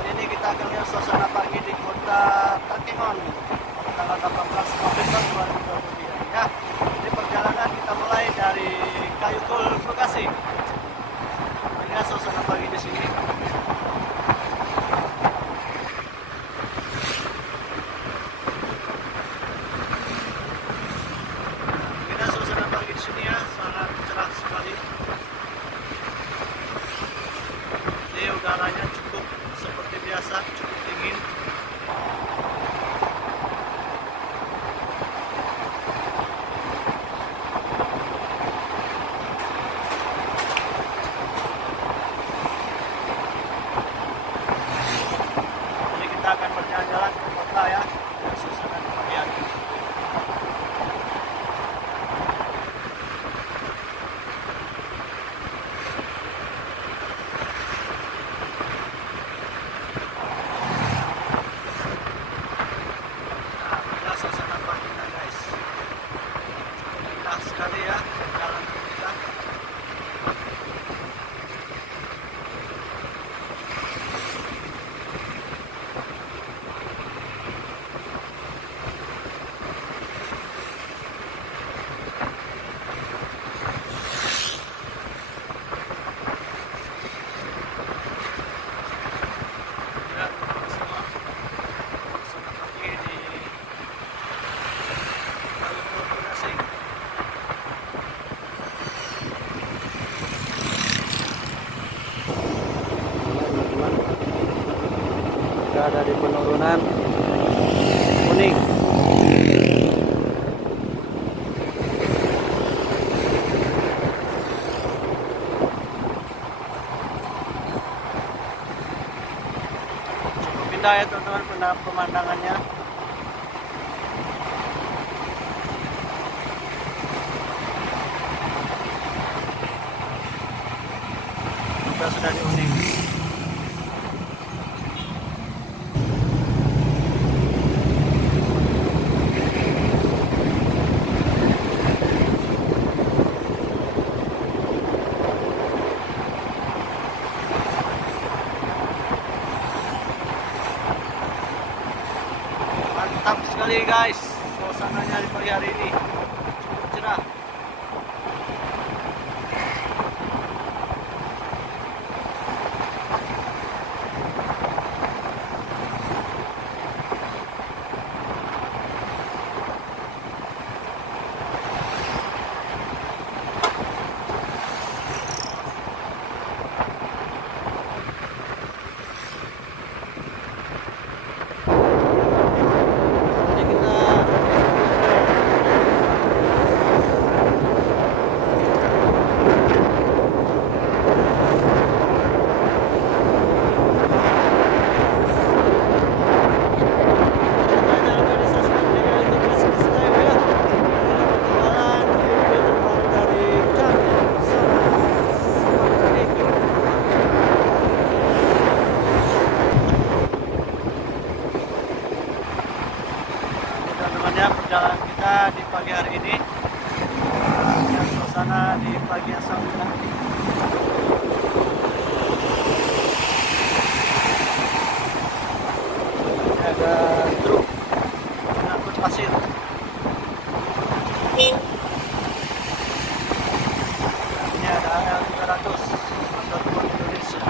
Kali ini kita akan lihat suasana pagi di kota Takengon tanggal 18 November 2023 ya. Di perjalanan kita mulai dari Kayukul, Bekasi. Lihat suasana pagi di sini. Lihat suasana pagi di sini ya, sangat cerah sekali. Ini udaranya cukup seperti biasa, cukup dingin. Jadi kita akan berjalan-jalan ke kota ya, dan suasana di pagi hari. Nah, suasana paginya guys, indah sekali ya jalan kita. Ya, bersama suasana pagi di Kayukul, Bekasi. Kita ada di penurunan Kuning. Cukup indah ya teman-teman pemandangannya. Kita sudah di Uning. Mantap sekali guys, suasananya di pagi hari ini cukup cerah. Jadi kita teman-temannya perjalanan kita di pagi hari ini. Ya, suasana di pagi yang sangat cerah. Ini ada truk mengangkut pasir. Ini ada AL300 motor Ford Indonesia.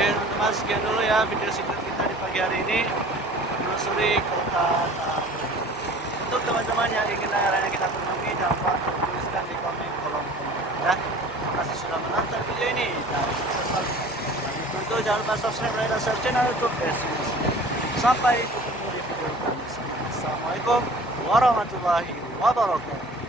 Oke teman-teman, sekian dulu ya video singkat kita di pagi hari ini menelusuri kota Tahuna. Untuk teman-teman yang ingin daerahnya kita kunjungi, jangan lupa untuk tuliskan di kolom komentar ya. Terima kasih sudah menonton video ini dan sukses selalu. Dan tentu jangan lupa subscribe dan share channel YouTube SUS. Sampai ketemu di video kami. Assalamualaikum warahmatullahi wabarakatuh.